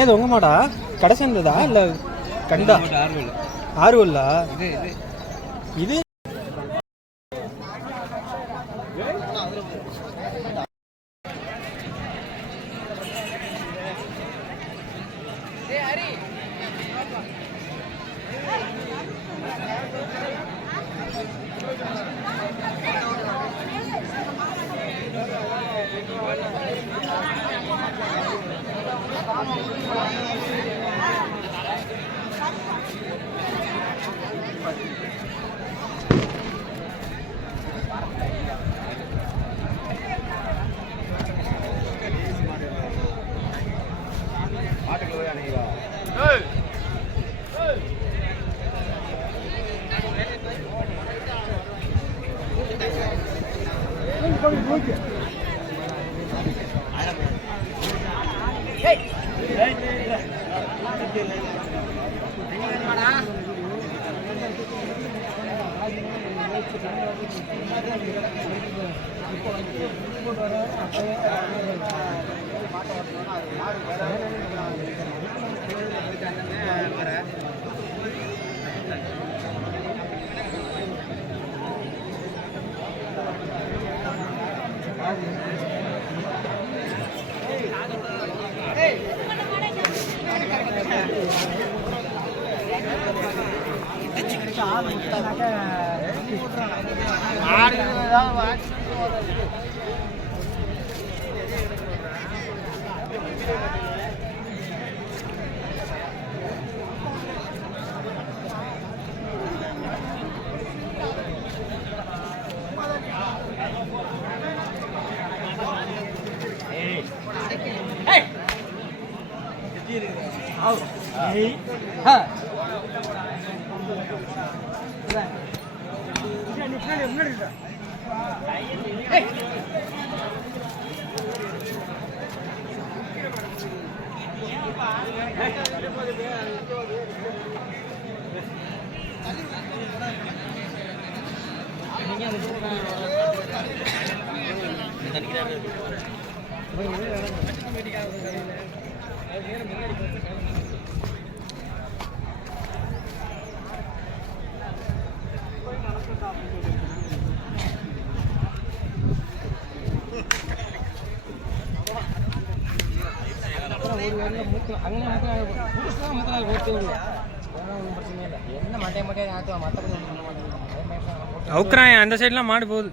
ஏது உங்க மாடா கடை சேர்ந்ததா இல்லை கண்டா? ஆர்வல்லா இது அவுக்குறான் அந்த சைட்லாம் மாடு போகுது.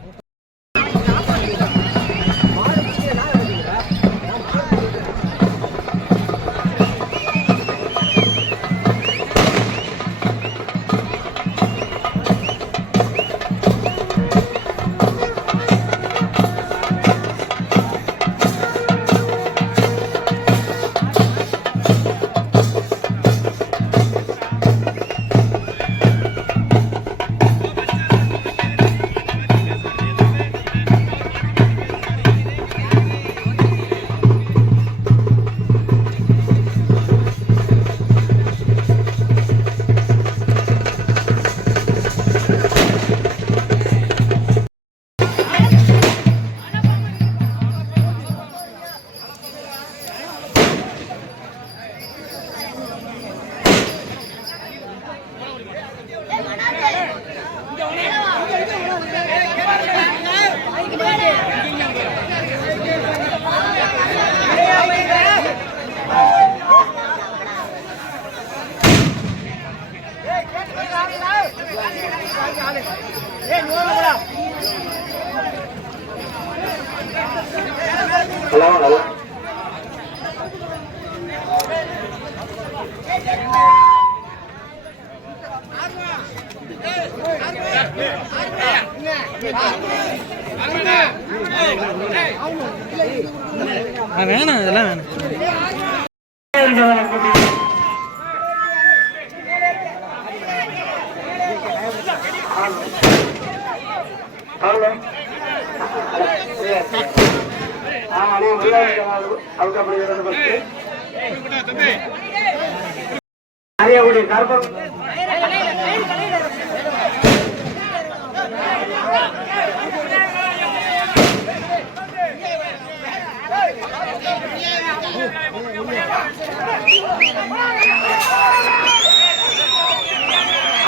வேணாம் அதெல்லாம் வேணாம்.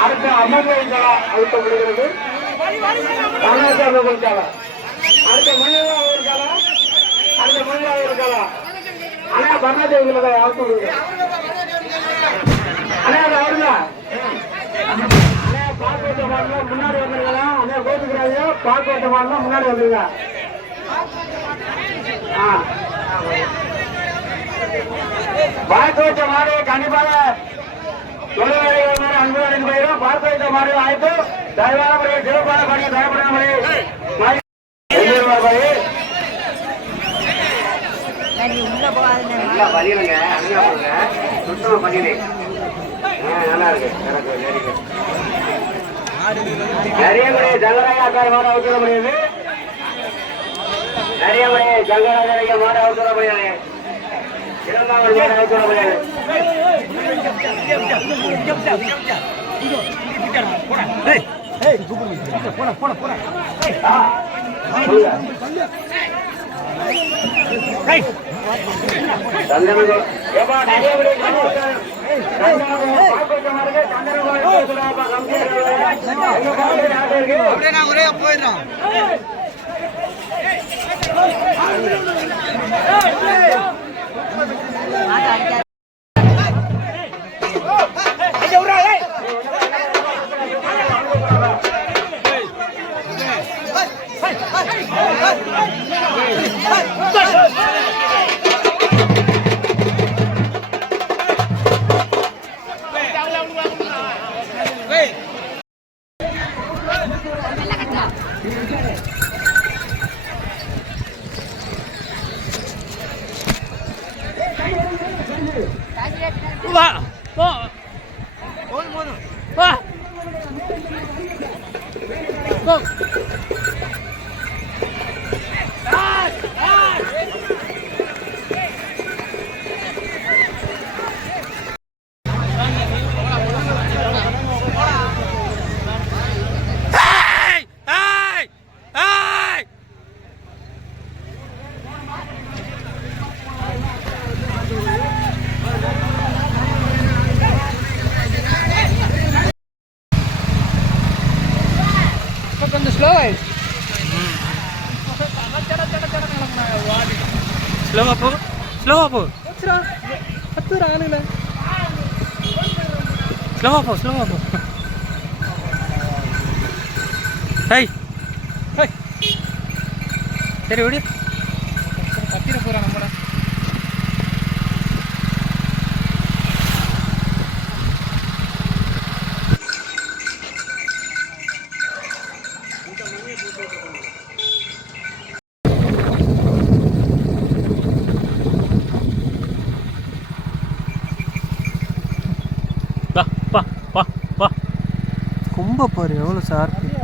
அடுத்த அமர்ந்த அழுத்தப்படுகிறது. அடுத்த மணியாக இருக்காளா? அடுத்த மணியாக இருக்காளா? அண்ணா பர்ணாதேவிகளை அவுத்து விடுங்க. அண்ணா அது அவருங்க. அண்ணா பாக்கோட்ட மாடலாம் முன்னாடி வந்துருங்களா? அண்ணா கோத்துக்கிறாங்க. பாக்கோட்ட மாடலாம் முன்னாடி வந்துருங்க. பாக்கோட்ட மாடு கண்டிப்பாக தொழிலாளிகள் மேலே அன்புடன் போயிடும். பாக்கோட்ட மாடு ஆயிட்டு தயவான முறையில் சிறப்பான பணியை தரப்பட முறையில் பதிலுங்க சுத்தமா பதிலே நல்லா இருக்கு. நிறைய முறை ஜங்கராஜாக்கார மாட அவுத்துற முடியாது. நிறைய முறை ஜங்கராஜா மாட அவுத்துற முடியாது. இரண்டாவது மாட அவுத்துற முடியாது. ஒரே போயிடும். வா போ வா போ கொஞ்சம் ஸ்லோ ஆயிடுச்சு. ஸ்லோவா போ ஸ்லோவா போ பத்து ஆளுல ஸ்லோவா போ ஸ்லோவா போ. ஹை ஹை சரி விடு கத்திர போறா நம்மடா. வா வா வா வா. கும்ப பாரு எவ்வளோ ஷார்ப்பு.